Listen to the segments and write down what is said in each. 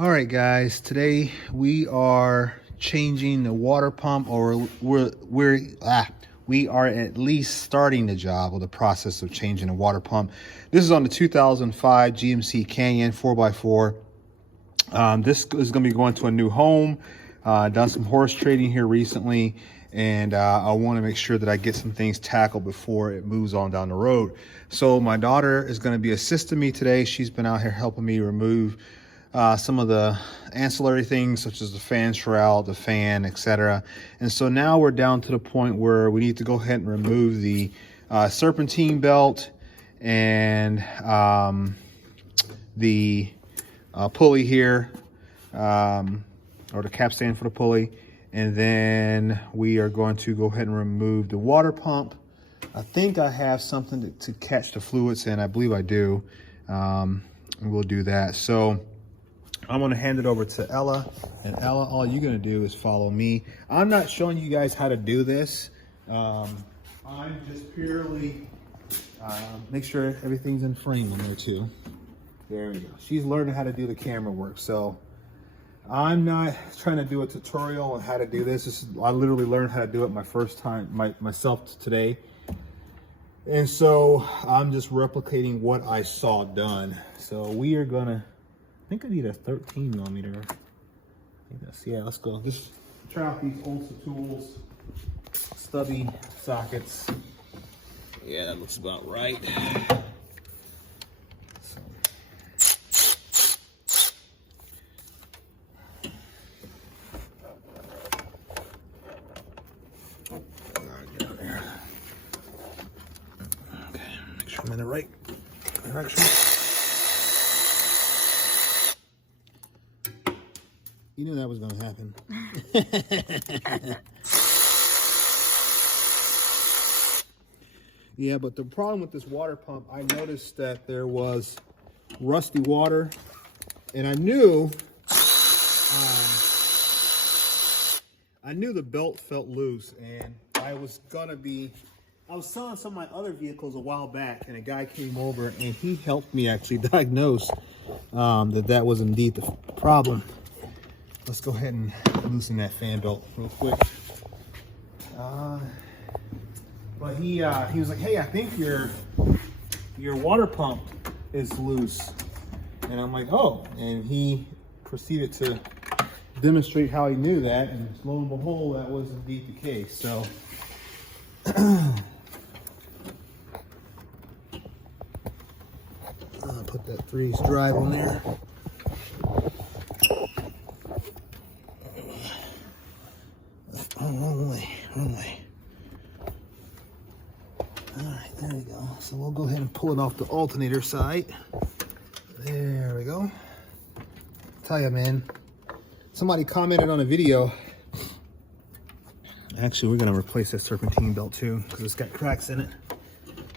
All right, guys, today we are changing the water pump, or we are at least starting the job or the process of changing the water pump. This is on the 2005 GMC Canyon 4x4. This is going to be going to a new home. Done some horse trading here recently, and I want to make sure that I get some things tackled before it moves on down the road. So my daughter is going to be assisting me today. She's been out here helping me remove some of the ancillary things such as the fan shroud, the fan, etc. And so now we're down to the point where we need to go ahead and remove the serpentine belt and the pulley here, or the capstan for the pulley. And then we are going to go ahead and remove the water pump. I think I have something to catch the fluids in. I believe I do. And we'll do that. So I'm going to hand it over to Ella, and Ella, all you're going to do is follow me. I'm not showing you guys how to do this. I'm just purely make sure everything's in frame on there too. There we go. She's learning how to do the camera work. So I'm not trying to do a tutorial on how to do this. I literally learned how to do it my first time myself today. And so I'm just replicating what I saw done. So we are gonna, I think I need a 13 millimeter. I think that's, yeah, let's go. Just try out these old tools, stubby sockets. Yeah, that looks about right. I'm in the right direction. You knew that was going to happen. Yeah, but the problem with this water pump, I noticed that there was rusty water, and I knew the belt felt loose, and I was selling some of my other vehicles a while back, and a guy came over and he helped me actually diagnose that was indeed the problem. Let's go ahead and loosen that fan belt real quick. But he was like, hey, I think your water pump is loose. And I'm like, oh, and he proceeded to demonstrate how he knew that, and lo and behold, that was indeed the case. So I'll put that freeze drive on there. Oh, wrong way. All right, there we go. So we'll go ahead and pull it off the alternator side. There we go. Tell ya, man. Somebody commented on a video. Actually, we're gonna replace that serpentine belt too, because it's got cracks in it.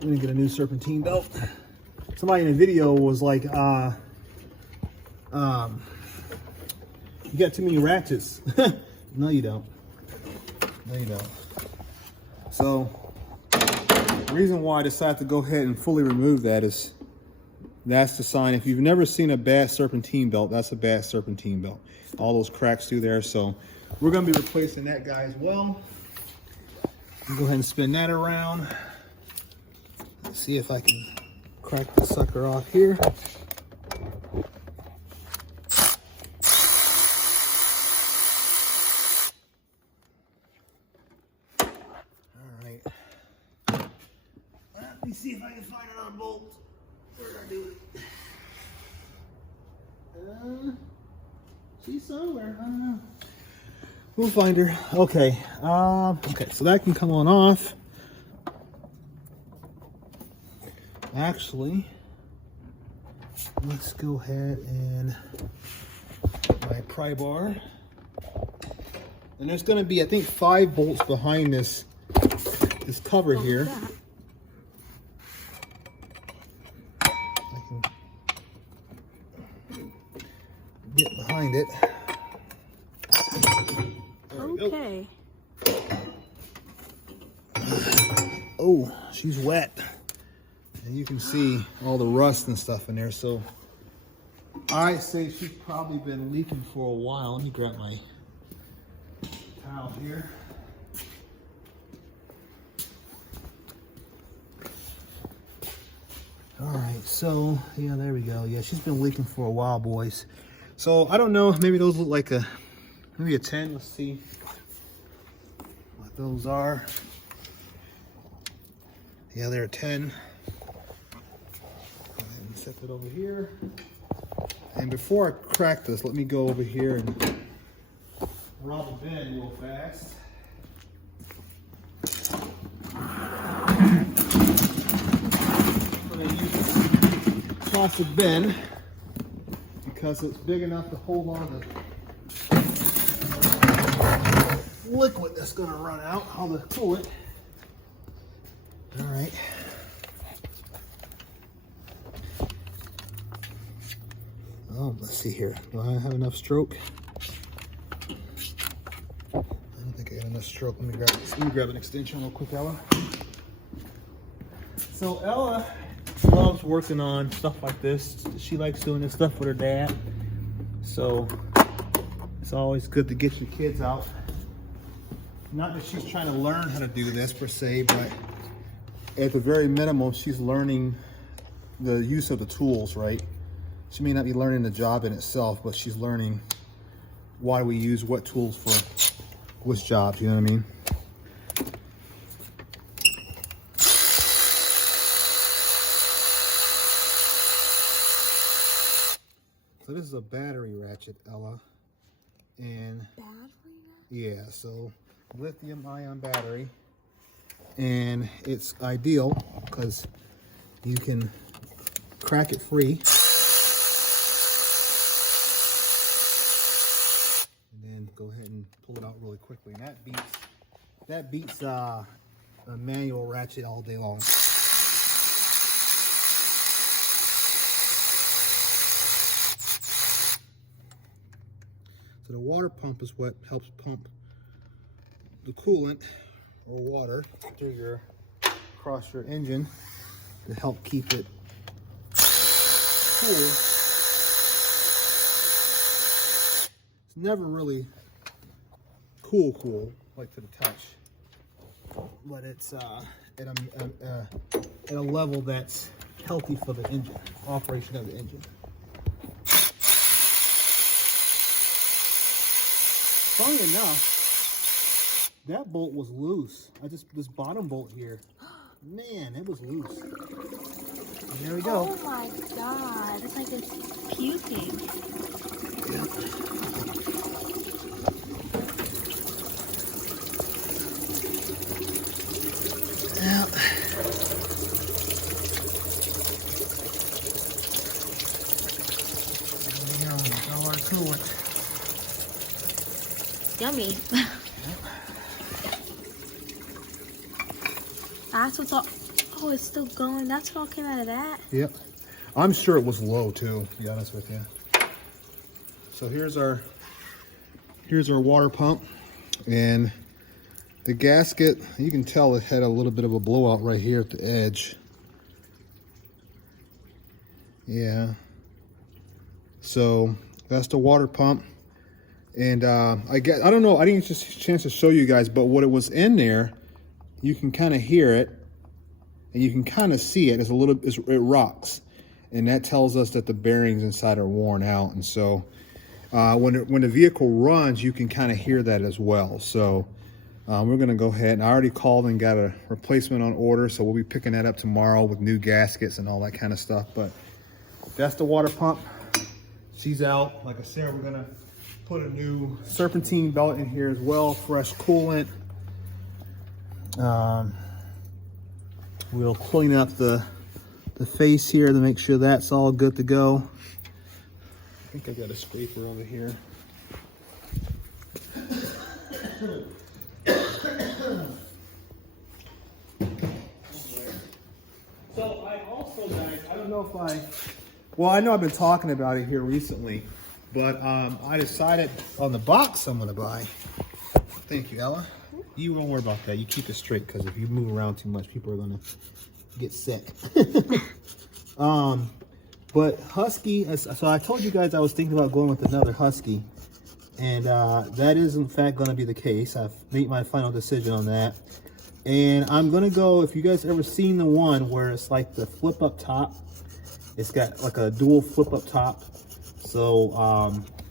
We're gonna get a new serpentine belt. Somebody in a video was like, you got too many ratchets. No, you don't. No, you don't. So the reason why I decided to go ahead and fully remove that is that's the sign. If you've never seen a bad serpentine belt, that's a bad serpentine belt. All those cracks through there. So we're going to be replacing that guy as well. I'll go ahead and spin that around. Let's see if I can crack the sucker off here. All right. Let me see if I can find another bolt. Where did I do it? She's somewhere. I don't know. We'll find her. Okay. Okay, so that can come on off. Actually, let's go ahead and my pry bar. And there's going to be, I think, 5 bolts behind this cover here. I can get behind it. Okay. Oh, she's wet. And you can see all the rust and stuff in there. So I say she's probably been leaking for a while. Let me grab my towel here. All right, so yeah, there we go. Yeah, she's been leaking for a while, boys. So I don't know, maybe those look like maybe a 10. Let's see what those are. Yeah, they're a 10. Let me set that over here. And before I crack this, let me go over here and rob the bin real fast. I'm going to use this plastic bin because it's big enough to hold on to liquid that's going to run out, all the coolant. All right. Oh, let's see here. Do I have enough stroke? I don't think I got enough stroke. Let me grab an extension real quick, Ella. So Ella loves working on stuff like this. She likes doing this stuff with her dad. So it's always good to get your kids out. Not that she's trying to learn how to do this per se, but at the very minimum, she's learning the use of the tools, right? She may not be learning the job in itself, but she's learning why we use what tools for which jobs, you know what I mean? So this is a battery ratchet, Ella. And battery? Yeah, so lithium ion battery. And it's ideal because you can crack it free. Go ahead and pull it out really quickly. And that beats a manual ratchet all day long. So the water pump is what helps pump the coolant or water through across your engine to help keep it cool. It's never really cool like to the touch, but it's at a level that's healthy for the engine, operation of the engine. Funny enough, that bolt was loose. This bottom bolt here, man, it was loose. And there we go. Oh my god, it's like it's puking. Yeah. Yeah. There we go. That's all our coolant. Yummy. That's what's all. Oh, it's still going. That's what all came out of that. Yep. I'm sure it was low too, to be honest with you. So here's our water pump, and the gasket, you can tell it had a little bit of a blowout right here at the edge. Yeah. So that's the water pump. And I don't know, I didn't get a chance to show you guys, but what it was in there, you can kind of hear it and you can kind of see it. It rocks. And that tells us that the bearings inside are worn out. And so when the vehicle runs, you can kind of hear that as well. So we're going to go ahead, and I already called and got a replacement on order, so we'll be picking that up tomorrow with new gaskets and all that kind of stuff. But that's the water pump. She's out. Like I said, we're going to put a new serpentine belt in here as well, fresh coolant. We'll clean up the face here to make sure that's all good to go. I think I got a scraper over here. So I also, guys, I don't know if I know I've been talking about it here recently, but I decided on the box I'm gonna buy. Thank you, Ella. You don't worry about that. You keep it straight, because if you move around too much, people are gonna get sick. But Husky, so I told you guys I was thinking about going with another Husky. And that is in fact going to be the case. I've made my final decision on that. And I'm going to go, if you guys ever seen the one where it's like the flip up top. It's got like a dual flip up top. So,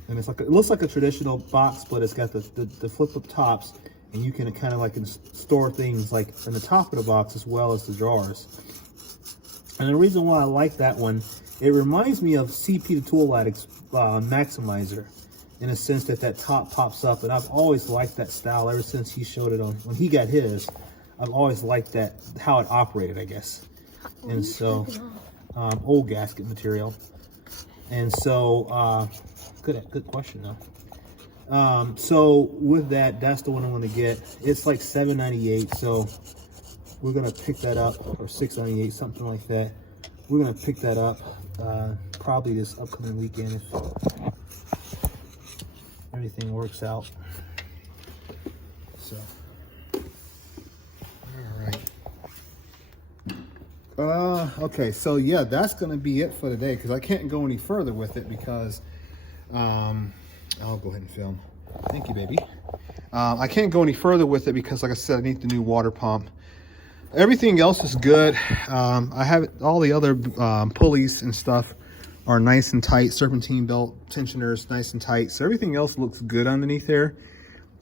and it's like, it looks like a traditional box, but it's got the flip up tops. And you can kind of like store things like in the top of the box as well as the drawers. And the reason why I like that one, it reminds me of CP the Tool Addict's Maximizer, in a sense that top pops up. And I've always liked that style ever since he showed it on, when he got his. I've always liked that, how it operated, I guess. And so, old gasket material. And so, good question though. So with that, that's the one I'm gonna get. It's like $7.98, so we're gonna pick that up, or $6.98, something like that. We're gonna pick that up probably this upcoming weekend if everything works out. So, all right. Okay, so yeah, that's gonna be it for today because I can't go any further with it because I'll go ahead and film. Thank you, baby. I can't go any further with it because, like I said, I need the new water pump. Everything else is good. I have all the other pulleys and stuff are nice and tight. Serpentine belt tensioners, nice and tight. So everything else looks good underneath there.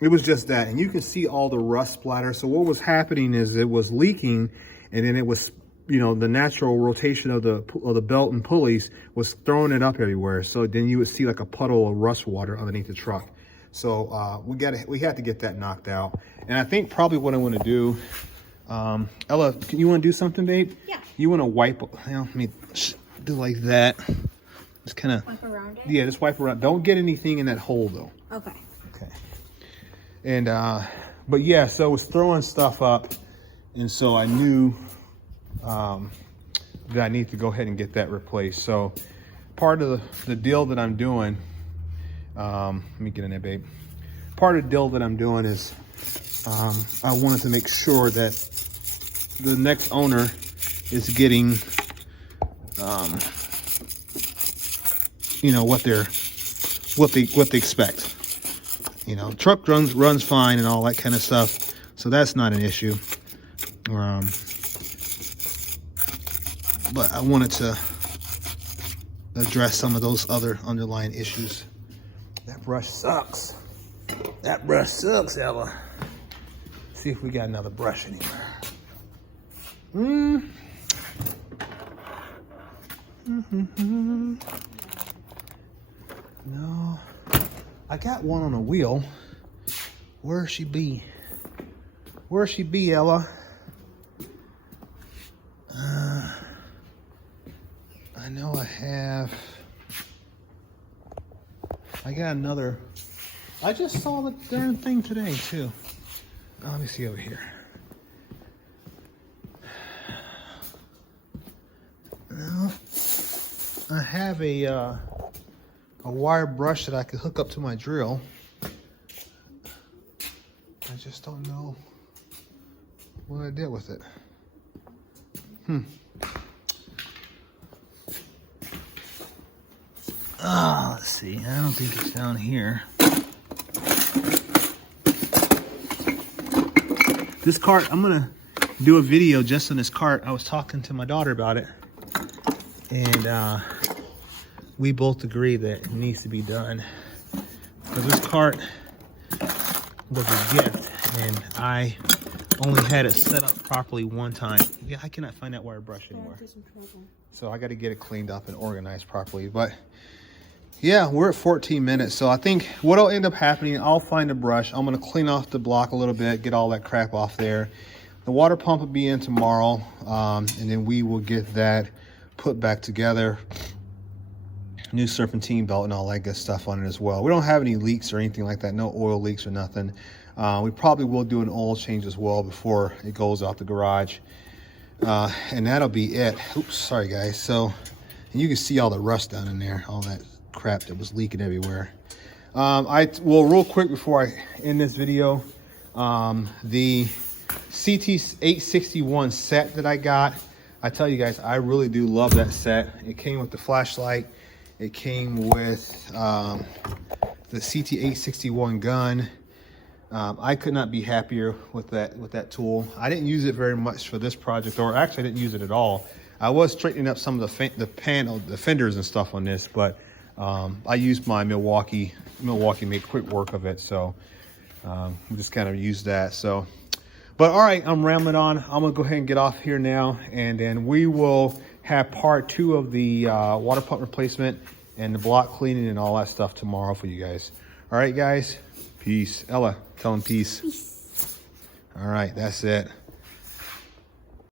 It was just that, and you can see all the rust splatter. So what was happening is it was leaking, and then it was, you know, the natural rotation of the belt and pulleys was throwing it up everywhere. So then you would see like a puddle of rust water underneath the truck. So we had to get that knocked out. And I think probably what I want to do, Ella, you want to do something, babe? Yeah. You want to wipe, let me do like that. Just kind of wipe around it. Yeah, just wipe around. Don't get anything in that hole though. Okay. Okay. And but yeah, so it was throwing stuff up, and so I knew that I need to go ahead and get that replaced. So part of the deal that I'm doing, let me get in there, babe. Part of the deal that I'm doing is I wanted to make sure that the next owner is getting you know, what they expect. You know, truck runs fine and all that kind of stuff, so that's not an issue. But I wanted to address some of those other underlying issues. That brush sucks. That brush sucks, Ella. Let's see if we got another brush anywhere. No, I got one on a wheel. Where she be? Where she be, Ella? I know I have. I got another. I just saw the darn thing today too. Oh, let me see over here. Well, I have a wire brush that I could hook up to my drill. I just don't know what I did with it. Let's see. I don't think it's down here. This cart, I'm gonna do a video just on this cart. I was talking to my daughter about it, and we both agree that it needs to be done. Because this cart was a gift, and I only had it set up properly one time. Yeah, I cannot find that wire brush anywhere. So I got to get it cleaned up and organized properly. But yeah, we're at 14 minutes. So I think what'll end up happening, I'll find a brush. I'm going to clean off the block a little bit, get all that crap off there. The water pump will be in tomorrow, and then we will get that put back together. New serpentine belt and all that good stuff on it as well. We don't have any leaks or anything like that. No oil leaks or nothing. We probably will do an oil change as well before it goes out the garage. And that'll be it. Oops, sorry guys. So and you can see all the rust down in there, all that crap that was leaking everywhere. Real quick before I end this video, the CT861 set that I got, I tell you guys, I really do love that set. It came with the flashlight. It came with the CT-861 gun. I could not be happier with that tool. I didn't use it very much for this project, or actually I didn't use it at all. I was straightening up some of the fenders and stuff on this, but I used my Milwaukee made quick work of it, so we just kind of used that. So, but all right, I'm rambling on. I'm gonna go ahead and get off here now, and then we will have part 2 of the water pump replacement and the block cleaning and all that stuff tomorrow for you guys. All right, guys. Peace. Ella, tell them peace. Peace. All right, that's it.